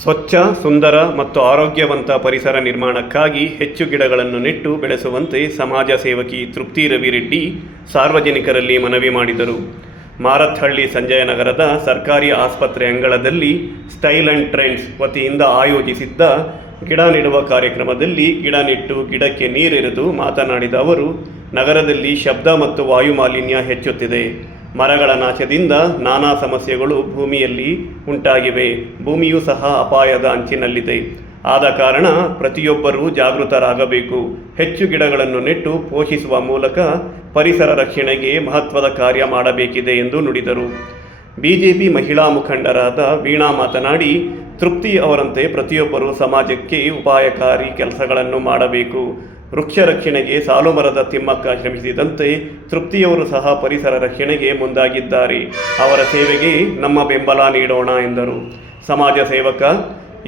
ಸ್ವಚ್ಛ, ಸುಂದರ ಮತ್ತು ಆರೋಗ್ಯವಂತ ಪರಿಸರ ನಿರ್ಮಾಣಕ್ಕಾಗಿ ಹೆಚ್ಚು ಗಿಡಗಳನ್ನು ನೆಟ್ಟು ಬೆಳೆಸುವಂತೆ ಸಮಾಜ ಸೇವಕಿ ತೃಪ್ತಿ ರವಿರೆಡ್ಡಿ ಸಾರ್ವಜನಿಕರಲ್ಲಿ ಮನವಿ ಮಾಡಿದರು. ಮಾರತ್ಹಳ್ಳಿ ಸಂಜಯನಗರದ ಸರ್ಕಾರಿ ಆಸ್ಪತ್ರೆ ಅಂಗಳದಲ್ಲಿ ಸ್ಟೈಲ್ ಅಂಡ್ ಟ್ರೆಂಡ್ಸ್ ವತಿಯಿಂದ ಆಯೋಜಿಸಿದ್ದ ಗಿಡ ನೆಡುವ ಕಾರ್ಯಕ್ರಮದಲ್ಲಿ ಗಿಡ ನೆಟ್ಟು ಗಿಡಕ್ಕೆ ನೀರೆರೆದು ಮಾತನಾಡಿದ ಅವರು, ನಗರದಲ್ಲಿ ಶಬ್ದ ಮತ್ತು ವಾಯು ಮಾಲಿನ್ಯ ಹೆಚ್ಚುತ್ತಿದೆ. ಮರಗಳ ನಾಶದಿಂದ ನಾನಾ ಸಮಸ್ಯೆಗಳು ಭೂಮಿಯಲ್ಲಿ ಉಂಟಾಗಿವೆ. ಭೂಮಿಯೂ ಸಹ ಅಪಾಯದ ಅಂಚಿನಲ್ಲಿದೆ. ಆದ ಕಾರಣ ಪ್ರತಿಯೊಬ್ಬರೂ ಜಾಗೃತರಾಗಬೇಕು. ಹೆಚ್ಚು ಗಿಡಗಳನ್ನು ನೆಟ್ಟು ಪೋಷಿಸುವ ಮೂಲಕ ಪರಿಸರ ರಕ್ಷಣೆಗೆ ಮಹತ್ವದ ಕಾರ್ಯ ಮಾಡಬೇಕಿದೆ ಎಂದು ನುಡಿದರು. ಬಿಜೆಪಿ ಮಹಿಳಾ ಮುಖಂಡರಾದ ವೀಣಾ ಮಾತನಾಡಿ, ತೃಪ್ತಿ ಅವರಂತೆ ಪ್ರತಿಯೊಬ್ಬರೂ ಸಮಾಜಕ್ಕೆ ಉಪಾಯಕಾರಿ ಕೆಲಸಗಳನ್ನು ಮಾಡಬೇಕು. ವೃಕ್ಷ ರಕ್ಷಣೆಗೆ ಸಾಲುಮರದ ತಿಮ್ಮಕ್ಕ ಶ್ರಮಿಸಿದಂತೆ ತೃಪ್ತಿಯವರು ಸಹ ಪರಿಸರ ರಕ್ಷಣೆಗೆ ಮುಂದಾಗಿದ್ದಾರೆ. ಅವರ ಸೇವೆಗೆ ನಮ್ಮ ಬೆಂಬಲ ನೀಡೋಣ ಎಂದರು. ಸಮಾಜ ಸೇವಕ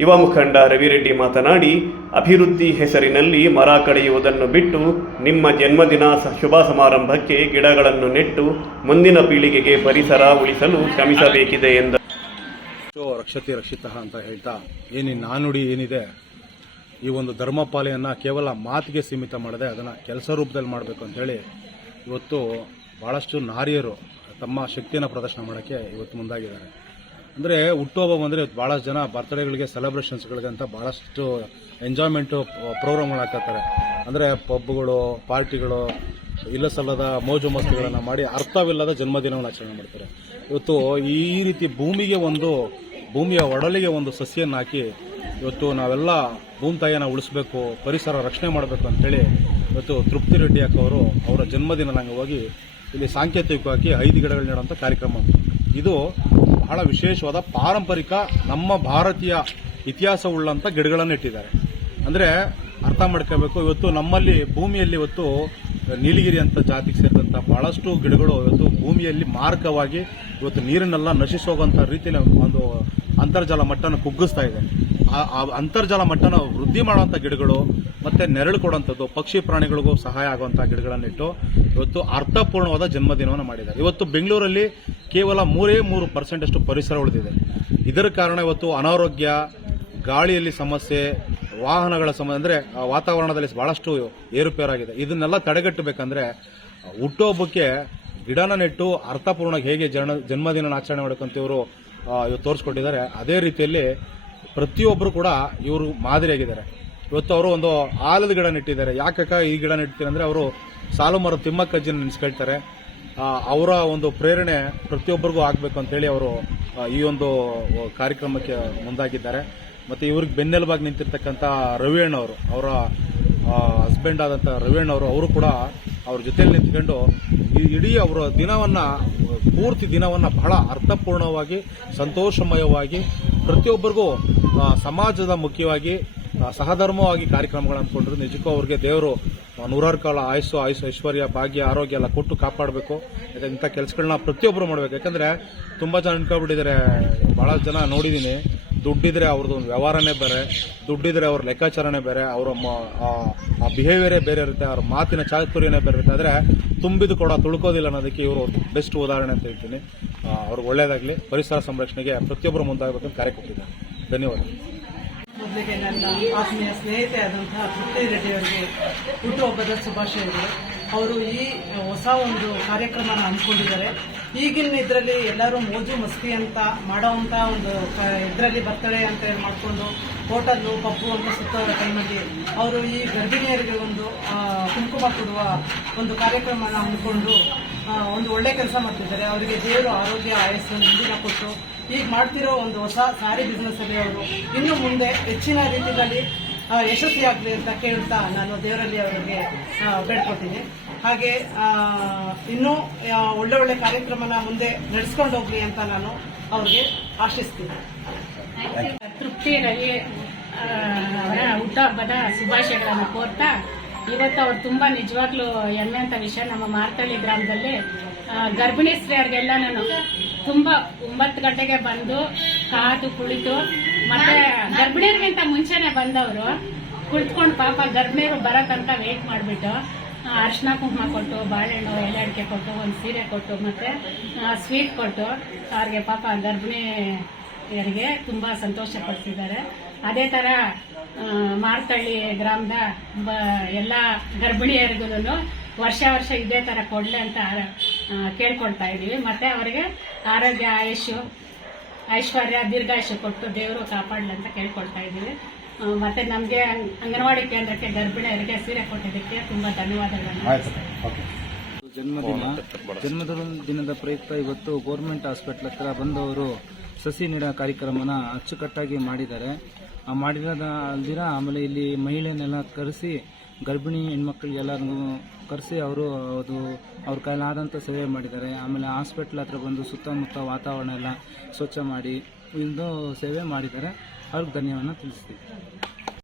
ಯುವ ಮುಖಂಡ ರವಿರೆಡ್ಡಿ ಮಾತನಾಡಿ, ಅಭಿವೃದ್ಧಿ ಹೆಸರಿನಲ್ಲಿ ಮರ ಕಡಿಯುವುದನ್ನು ಬಿಟ್ಟು ನಿಮ್ಮ ಜನ್ಮದಿನ ಶುಭ ಸಮಾರಂಭಕ್ಕೆ ಗಿಡಗಳನ್ನು ನೆಟ್ಟು ಮುಂದಿನ ಪೀಳಿಗೆಗೆ ಪರಿಸರ ಉಳಿಸಲು ಶ್ರಮಿಸಬೇಕಿದೆ ಎಂದರು. ರಕ್ಷತೆ ರಕ್ಷಿತ ಅಂತ ಹೇಳ್ತಾ ನಾನುಡಿ ಏನಿದೆ, ಈ ಒಂದು ಧರ್ಮಪಾಲೆಯನ್ನು ಕೇವಲ ಮಾತಿಗೆ ಸೀಮಿತ ಮಾಡದೆ ಅದನ್ನು ಕೆಲಸ ರೂಪದಲ್ಲಿ ಮಾಡಬೇಕು ಅಂತ ಹೇಳಿ ಇವತ್ತು ಬಹಳಷ್ಟು ನಾರಿಯರು ತಮ್ಮ ಶಕ್ತಿಯನ್ನು ಪ್ರದರ್ಶನ ಮಾಡೋಕ್ಕೆ ಇವತ್ತು ಮುಂದಾಗಿದ್ದಾರೆ. ಅಂದರೆ ಹುಟ್ಟುಹಬ್ಬ ಬಂದರೆ ಇವತ್ತು ಭಾಳಷ್ಟು ಜನ ಬರ್ತ್ಡೇಗಳಿಗೆ ಸೆಲೆಬ್ರೇಷನ್ಸ್ಗಳಿಗೆ ಅಂತ ಭಾಳಷ್ಟು ಎಂಜಾಯ್ಮೆಂಟು ಪ್ರೋಗ್ರಾಮ್ಗಳು ಹಾಕತ್ತಾರೆ. ಅಂದರೆ ಪಬ್ಗಳು, ಪಾರ್ಟಿಗಳು, ಇಲ್ಲ ಸಲ್ಲದ ಮೋಜು ಮಸ್ತಿಗಳನ್ನು ಮಾಡಿ ಅರ್ಥವಿಲ್ಲದ ಜನ್ಮದಿನವನ್ನು ಆಚರಣೆ ಮಾಡ್ತಾರೆ. ಇವತ್ತು ಈ ರೀತಿ ಭೂಮಿಯ ಒಡಲಿಗೆ ಒಂದು ಸಸಿಯನ್ನು ಹಾಕಿ ಇವತ್ತು ನಾವೆಲ್ಲ ಭೂಮಿ ತಾಯಿಯನ್ನು ಉಳಿಸಬೇಕು, ಪರಿಸರ ರಕ್ಷಣೆ ಮಾಡಬೇಕು ಅಂತೇಳಿ ಇವತ್ತು ತೃಪ್ತಿ ರೆಡ್ಡಿ ಅವರು ಅವರ ಜನ್ಮದಿನದ ಅಂಗವಾಗಿ ಇಲ್ಲಿ ಸಾಂಕೇತಿಕವಾಗಿ 5 ಗಿಡಗಳು ನೆಡುವಂಥ ಕಾರ್ಯಕ್ರಮ. ಇದು ಬಹಳ ವಿಶೇಷವಾದ ಪಾರಂಪರಿಕ ನಮ್ಮ ಭಾರತೀಯ ಇತಿಹಾಸವುಳ್ಳಂಥ ಗಿಡಗಳನ್ನು ಇಟ್ಟಿದ್ದಾರೆ. ಅಂದರೆ ಅರ್ಥ ಮಾಡ್ಕೋಬೇಕು, ಇವತ್ತು ನಮ್ಮಲ್ಲಿ ಭೂಮಿಯಲ್ಲಿ ಇವತ್ತು ನೀಲಗಿರಿ ಅಂತ ಜಾತಿಗೆ ಸೇರಿದಂಥ ಬಹಳಷ್ಟು ಗಿಡಗಳು ಇವತ್ತು ಭೂಮಿಯಲ್ಲಿ ಮಾರಕವಾಗಿ ಇವತ್ತು ನೀರನ್ನೆಲ್ಲ ನಶಿಸೋಗುವಂಥ ರೀತಿಯಲ್ಲಿ ಒಂದು ಅಂತರ್ಜಲ ಮಟ್ಟನ ಕುಗ್ಗಿಸ್ತಾ ಇದೆ. ಆ ಅಂತರ್ಜಲ ಮಟ್ಟನ ವೃದ್ಧಿ ಮಾಡುವಂಥ ಗಿಡಗಳು ಮತ್ತೆ ನೆರಳು ಕೊಡುವಂಥದ್ದು, ಪಕ್ಷಿ ಪ್ರಾಣಿಗಳಿಗೂ ಸಹಾಯ ಆಗುವಂಥ ಗಿಡಗಳನ್ನಿಟ್ಟು ಇವತ್ತು ಅರ್ಥಪೂರ್ಣವಾದ ಜನ್ಮದಿನವನ್ನು ಮಾಡಿದ್ದಾರೆ. ಇವತ್ತು ಬೆಂಗಳೂರಲ್ಲಿ ಕೇವಲ 3% ಪರಿಸರ ಉಳಿದಿದೆ. ಇದರ ಕಾರಣ ಇವತ್ತು ಅನಾರೋಗ್ಯ, ಗಾಳಿಯಲ್ಲಿ ಸಮಸ್ಯೆ, ವಾಹನಗಳ ಸಮಸ್ಯೆ, ಅಂದರೆ ವಾತಾವರಣದಲ್ಲಿ ಬಹಳಷ್ಟು ಏರುಪೇರಾಗಿದೆ. ಇದನ್ನೆಲ್ಲ ತಡೆಗಟ್ಟಬೇಕಂದ್ರೆ ಹುಟ್ಟುಹಬ್ಬಕ್ಕೆ ಗಿಡನ ನೆಟ್ಟು ಅರ್ಥಪೂರ್ಣವಾಗಿ ಹೇಗೆ ಜನ್ಮದಿನ ಆಚರಣೆ ಮಾಡಬೇಕಂತ ಇವರು ಇವತ್ತು ತೋರಿಸ್ಕೊಟ್ಟಿದ್ದಾರೆ. ಅದೇ ರೀತಿಯಲ್ಲಿ ಪ್ರತಿಯೊಬ್ಬರು ಕೂಡ ಇವರು ಮಾದರಿಯಾಗಿದ್ದಾರೆ. ಇವತ್ತು ಅವರು ಒಂದು ಆಲದ ಗಿಡ ನೆಟ್ಟಿದ್ದಾರೆ. ಯಾಕಕ್ಕ ಈ ಗಿಡ ನೆಡ್ತೀರಿ ಅಂದರೆ ಅವರು ಸಾಲುಮರದ ತಿಮ್ಮಕ್ಕಜ್ಜಿನ ನೆನೆಸ್ಕೊಳ್ತಾರೆ. ಅವರ ಒಂದು ಪ್ರೇರಣೆ ಪ್ರತಿಯೊಬ್ಬರಿಗೂ ಆಗಬೇಕು ಅಂತೇಳಿ ಅವರು ಈ ಒಂದು ಕಾರ್ಯಕ್ರಮಕ್ಕೆ ಮುಂದಾಗಿದ್ದಾರೆ. ಮತ್ತು ಇವ್ರಿಗೆ ಬೆನ್ನೆಲುಬಾಗಿ ನಿಂತಿರ್ತಕ್ಕಂಥ ರವಿಯಣ್ಣವರು, ಅವರ ಹಸ್ಬೆಂಡ್ ಆದಂಥ ರವಿಯಣ್ಣವರು, ಅವರು ಕೂಡ ಅವ್ರ ಜೊತೆಯಲ್ಲಿ ನಿಂತ್ಕೊಂಡು ಇಡೀ ಅವರ ಪೂರ್ತಿ ದಿನವನ್ನು ಬಹಳ ಅರ್ಥಪೂರ್ಣವಾಗಿ, ಸಂತೋಷಮಯವಾಗಿ, ಪ್ರತಿಯೊಬ್ಬರಿಗೂ ಸಮಾಜದ ಮುಖ್ಯವಾಗಿ ಸಹಧರ್ಮವಾಗಿ ಕಾರ್ಯಕ್ರಮಗಳು ಅಂದ್ಕೊಂಡ್ರು. ನಿಜಕ್ಕೂ ಅವ್ರಿಗೆ ದೇವರು 100 ಕಾಲ ಆಯುಸ್ಸು ಐಶ್ವರ್ಯ, ಭಾಗ್ಯ, ಆರೋಗ್ಯ ಎಲ್ಲ ಕೊಟ್ಟು ಕಾಪಾಡಬೇಕು. ಇಂಥ ಕೆಲಸಗಳನ್ನ ಪ್ರತಿಯೊಬ್ಬರು ಮಾಡಬೇಕು. ಯಾಕಂದರೆ ತುಂಬ ಜನ ಅನ್ಕೊಬಿಟ್ಟಿದ್ದಾರೆ, ಭಾಳ ಜನ ನೋಡಿದ್ದೀನಿ, ದುಡ್ಡಿದ್ರೆ ಅವ್ರದ್ದು ಒಂದು ವ್ಯವಹಾರನೇ ಬೇರೆ, ದುಡ್ಡಿದ್ರೆ ಅವ್ರ ಲೆಕ್ಕಾಚಾರನೇ ಬೇರೆ, ಅವರ ಬಿಹೇವಿಯರೇ ಬೇರೆ ಇರುತ್ತೆ, ಅವ್ರ ಮಾತಿನ ಚಾತುರ್ಯನೇ ಬೇರೆ ಇರುತ್ತೆ. ಆದರೆ ತುಂಬಿದು ಕೂಡ ತುಳ್ಕೋದಿಲ್ಲ ಅನ್ನೋದಕ್ಕೆ ಇವರು ಬೆಸ್ಟ್ ಉದಾಹರಣೆ ಅಂತ ಹೇಳ್ತೀನಿ. ಅವ್ರಿಗೆ ಒಳ್ಳೆಯದಾಗಲಿ. ಪರಿಸರ ಸಂರಕ್ಷಣೆಗೆ ಪ್ರತಿಯೊಬ್ಬರು ಮುಂದಾಗಬೇಕಂತ ಕಾರ್ಯ ಕೊಟ್ಟಿದ್ದಾರೆ. ಧನ್ಯವಾದ. ಮೊದಲಿಗೆ ನನ್ನ ಆತ್ಮೀಯ ಸ್ನೇಹಿತೆ ಆದಂತಹ ತೃಪ್ತಿ ರೆಡ್ಡಿ ಅವರಿಗೆ ಹುಟ್ಟುಹಬ್ಬದ ಶುಭಾಶಯಗಳು. ಅವರು ಈ ಹೊಸ ಒಂದು ಕಾರ್ಯಕ್ರಮನ ಹಮ್ಮಿಕೊಂಡಿದ್ದಾರೆ. ಈಗಿನ ಇದರಲ್ಲಿ ಎಲ್ಲರೂ ಮೋಜು ಮಸ್ತಿ ಅಂತ ಮಾಡೋವಂಥ ಒಂದು ಇದರಲ್ಲಿ ಬರ್ತಡೇ ಅಂತ ಹೇಳಿ ಮಾಡಿಕೊಂಡು ಹೋಟೆಲ್ಲು, ಪಬ್ಬು ಅಂತ ಸುತ್ತೋರ ಟೈಮಲ್ಲಿ ಅವರು ಈ ಗರ್ಭಿಣಿಯರಿಗೆ ಒಂದು ಕುಂಕುಮ ಕೊಡುವ ಒಂದು ಕಾರ್ಯಕ್ರಮನ ಹಮ್ಮಿಕೊಂಡು ಒಂದು ಒಳ್ಳೆ ಕೆಲಸ ಮಾಡ್ತಿದ್ದಾರೆ. ಅವರಿಗೆ ದೇವರು ಆರೋಗ್ಯ, ಆಯಸ್ಸು, ನೆಮ್ಮದಿನ ಕೊಟ್ಟು ಈಗ ಮಾಡ್ತಿರೋ ಒಂದು ಹೊಸ ಸಾರಿ ಬಿಸ್ನೆಸ್ಸಲ್ಲಿ ಅವರು ಇನ್ನು ಮುಂದೆ ಹೆಚ್ಚಿನ ರೀತಿಯಲ್ಲಿ ಯಶಸ್ವಿಯಾಗಲಿ ಅಂತ ಕೇಳ್ತಾ ನಾನು ದೇವರಲ್ಲಿ ಅವರಿಗೆ ಬೇಡ್ಕೊತೀನಿ. ಹಾಗೆ ಇನ್ನೂ ಒಳ್ಳೆ ಕಾರ್ಯಕ್ರಮನ ಮುಂದೆ ನಡೆಸ್ಕೊಂಡು ಹೋಗ್ಲಿ ಅಂತ ನಾನು ಅವ್ರಿಗೆ ಆಶಿಸ್ತೀನಿ. ತೃಪ್ತಿ ರವಿ ಅವರ ಹುಟ್ಟುಹಬ್ಬದ ಶುಭಾಶಯಗಳನ್ನು ಕೋರ್ತಾ, ಇವತ್ತು ಅವ್ರು ತುಂಬಾ ನಿಜವಾಗ್ಲೂ ಹೆಮ್ಮೆ ಅಂತ ವಿಷಯ. ನಮ್ಮ ಮಾರ್ತಳ್ಳಿ ಗ್ರಾಮದಲ್ಲಿ ಗರ್ಭಿಣಿ ಸ್ತ್ರೀಯರಿಗೆಲ್ಲ ನಾನು ತುಂಬಾ 9 ಗಂಟೆಗೆ ಬಂದು ಕಾದು ಕುಳಿತು, ಮತ್ತೆ ಗರ್ಭಿಣಿಯರಿಗಿಂತ ಮುಂಚೆನೆ ಬಂದವರು ಕುಳಿತುಕೊಂಡು ಪಾಪ ಗರ್ಭಿಣಿಯರು ಬರೋ ತನಕ ವೇಟ್ ಮಾಡಿಬಿಟ್ಟು ಅರಿಶಿನ ಕುಂಕುಮ ಕೊಟ್ಟು, ಬಾಳೆಹಣ್ಣು, ಎಲೆ ಅಡಿಕೆ ಕೊಟ್ಟು, ಒಂದು ಸೀರೆ ಕೊಟ್ಟು, ಮತ್ತೆ ಸ್ವೀಟ್ ಕೊಟ್ಟು ಅವ್ರಿಗೆ ಪಾಪ ಗರ್ಭಿಣಿ ಗರ್ಭಿಣಿಯರಿಗೆ ತುಂಬ ಸಂತೋಷ ಪಡಿಸಿದ್ದಾರೆ. ಅದೇ ಥರ ಮಾರ್ತಳ್ಳಿ ಗ್ರಾಮದ ಎಲ್ಲ ಗರ್ಭಿಣಿಯರಿಗೂ ವರ್ಷ ಇದೇ ಥರ ಕೊಡಲಿ ಅಂತ ಕೇಳ್ಕೊಳ್ತಾ ಇದ್ದೀವಿ. ಮತ್ತು ಅವರಿಗೆ ಆರೋಗ್ಯ ಐಶ್ವರ್ಯ ದೀರ್ಘಾಯುಷ್ಯ ಕೊಟ್ಟು ದೇವರು ಕಾಪಾಡಲಿ ಅಂತ ಕೇಳ್ಕೊಳ್ತಾ ಇದ್ದೀವಿ. ಮತ್ತು ನಮಗೆ ಅಂಗನವಾಡಿ ಕೇಂದ್ರಕ್ಕೆ ಗರ್ಭಿಣಿಯರಿಗೆ ಸೀರೆ ಕೊಟ್ಟಿದ್ದಕ್ಕೆ ತುಂಬ ಧನ್ಯವಾದಗಳನ್ನು. ಜನ್ಮದಿನದ ಪ್ರಯುಕ್ತ ಇವತ್ತು ಗೌರ್ಮೆಂಟ್ ಹಾಸ್ಪಿಟ್ಲ್ ಹತ್ರ ಬಂದವರು ಸಸಿ ನೀಡೋ ಕಾರ್ಯಕ್ರಮನ ಅಚ್ಚುಕಟ್ಟಾಗಿ ಮಾಡಿದ್ದಾರೆ. ಮಾಡಿರೋದ ಅಲ್ದಿರ ಆಮೇಲೆ ಇಲ್ಲಿ ಮಹಿಳೆಯನ್ನೆಲ್ಲ ಕರೆಸಿ ಗರ್ಭಿಣಿ ಹೆಣ್ಮಕ್ಳಿಗೆಲ್ಲರಿಗೂ ಕರೆಸಿ ಅವರು ಅದು ಅವ್ರ ಕೈಲಾದಂಥ ಸೇವೆ ಮಾಡಿದ್ದಾರೆ. ಆಮೇಲೆ ಹಾಸ್ಪಿಟ್ಲ್ ಹತ್ರ ಬಂದು ಸುತ್ತಮುತ್ತ ವಾತಾವರಣ ಎಲ್ಲ ಸ್ವಚ್ಛ ಮಾಡಿ ಇದು ಸೇವೆ ಮಾಡಿದ್ದಾರೆ. ಅವ್ರಿಗೆ ಧನ್ಯವಾದ ತಿಳಿಸ್ತೀವಿ.